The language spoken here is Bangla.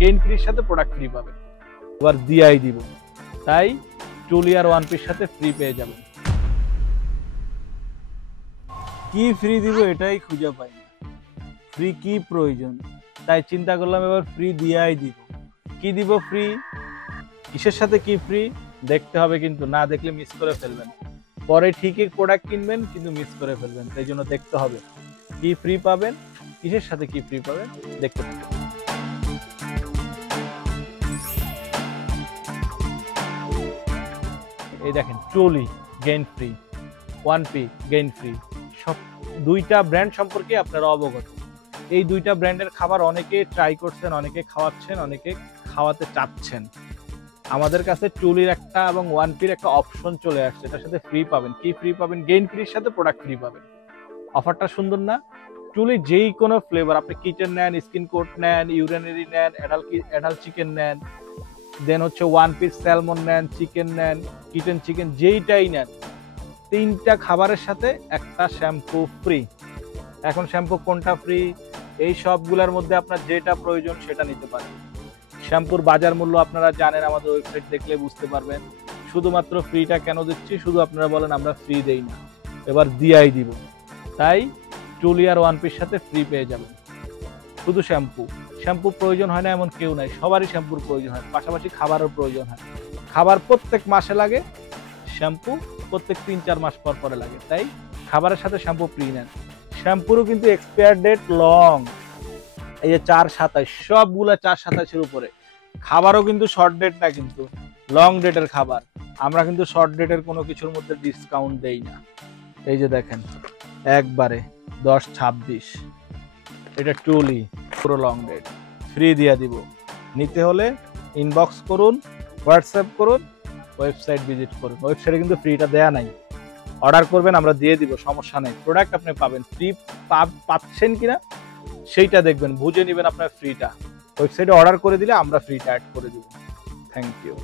গেইন ফ্রির সাথে প্রোডাক্ট ফ্রি পাবেন। এবার দিয়াই দিব, তাই টুলি আর ওয়ান পিস সাথে ফ্রি পেয়ে যাবেন। কি ফ্রি দিব এটাই খুঁজে পাই না, ফ্রি কি প্রয়োজন, তাই চিন্তা করলাম এবার ফ্রি দিয়াই দিব। কি দিব ফ্রি, কিসের সাথে কি ফ্রি দেখতে হবে, কিন্তু না দেখলে মিস করে ফেলবেন। পরে ঠিকই প্রোডাক্ট কিনবেন কিন্তু মিস করে ফেলবেন, তাই জন্য দেখতে হবে কি ফ্রি পাবেন, কিসের সাথে কি ফ্রি পাবেন দেখতে হবে। এই দেখেন trolley gain free, one P gain free, সব দুইটা ব্র্যান্ড সম্পর্কে আপনারা অবগত। এই দুইটা ব্র্যান্ডের খাবার অনেকে ট্রাই করছেন, অনেকে খাওয়াচ্ছেন, অনেকে খাওয়াতে চাচ্ছেন। আমাদের কাছে টুলির একটা এবং ওয়ান পির একটা অপশন চলে আসছে, এটার সাথে ফ্রি পাবেন। কি ফ্রি পাবেন, গেইন ফ্রির সাথে প্রোডাক্ট ফ্রি পাবেন। অফারটা সুন্দর না? টুলি যেই কোনো ফ্লেভার, আপনি কিচেন নেন, স্কিন কোট নেন, ইউরিনারি নেন, অ্যাডাল্ট চিকেন নেন, দেন হচ্ছে ওয়ান পিস স্যালমন নেন, চিকেন নেন, কিচেন চিকেন, যেইটাই নেন, তিনটা খাবারের সাথে একটা শ্যাম্পু ফ্রি। এখন শ্যাম্পু কোনটা ফ্রি, এই সবগুলোর মধ্যে আপনার যেটা প্রয়োজন সেটা নিতে পারেন। শ্যাম্পুর বাজার মূল্য আপনারা জানেন, আমাদের ওয়েবসাইট দেখলে বুঝতে পারবেন। শুধুমাত্র ফ্রিটা কেন দিচ্ছি, শুধু আপনারা বলেন আমরা ফ্রি দেই না, এবার দিয়াই দিব, তাই টুলি আর ওয়ান পিস সাথে ফ্রি পেয়ে যাবেন। শুধু শ্যাম্পু প্রয়োজন হয় না এমন কেউ নাই, সবারই শ্যাম্পুর প্রয়োজন হয়, পাশাপাশি খাবারের প্রয়োজন হয়। খাবার প্রত্যেক মাসে লাগে, শ্যাম্পু প্রত্যেক 3-4 মাস পর পরে লাগে, তাই খাবারের সাথে শ্যাম্পু ফ্রি নেন। শ্যাম্পুরও কিন্তু এক্সপায়ার ডেট লং, এই যে 4/27, সবগুলা 4/27-এর উপরে। খাবারও কিন্তু শর্ট ডেট না, কিন্তু লং ডেটের খাবার। আমরা কিন্তু শর্ট ডেটের কোনো কিছুর মধ্যে ডিসকাউন্ট দেই না। এই যে দেখেন একবারে 10/26, এটা টুলি পুরো লং ডেট, ফ্রি দিয়া দিব। নিতে হলে ইনবক্স করুন, হোয়াটসঅ্যাপ করুন, ওয়েবসাইট ভিজিট করুন। ওয়েবসাইটে কিন্তু ফ্রিটা দেয়া নাই, অর্ডার করবেন আমরা দিয়ে দিব, সমস্যা নেই। প্রোডাক্ট আপনি পাবেন, ফ্রি পাচ্ছেন কিনা সেইটা দেখবেন, বুঝে নেবেন আপনার ফ্রিটা। ওয়েবসাইটে অর্ডার করে দিলে আমরা ফ্রিটা অ্যাড করে দিব। Thank you.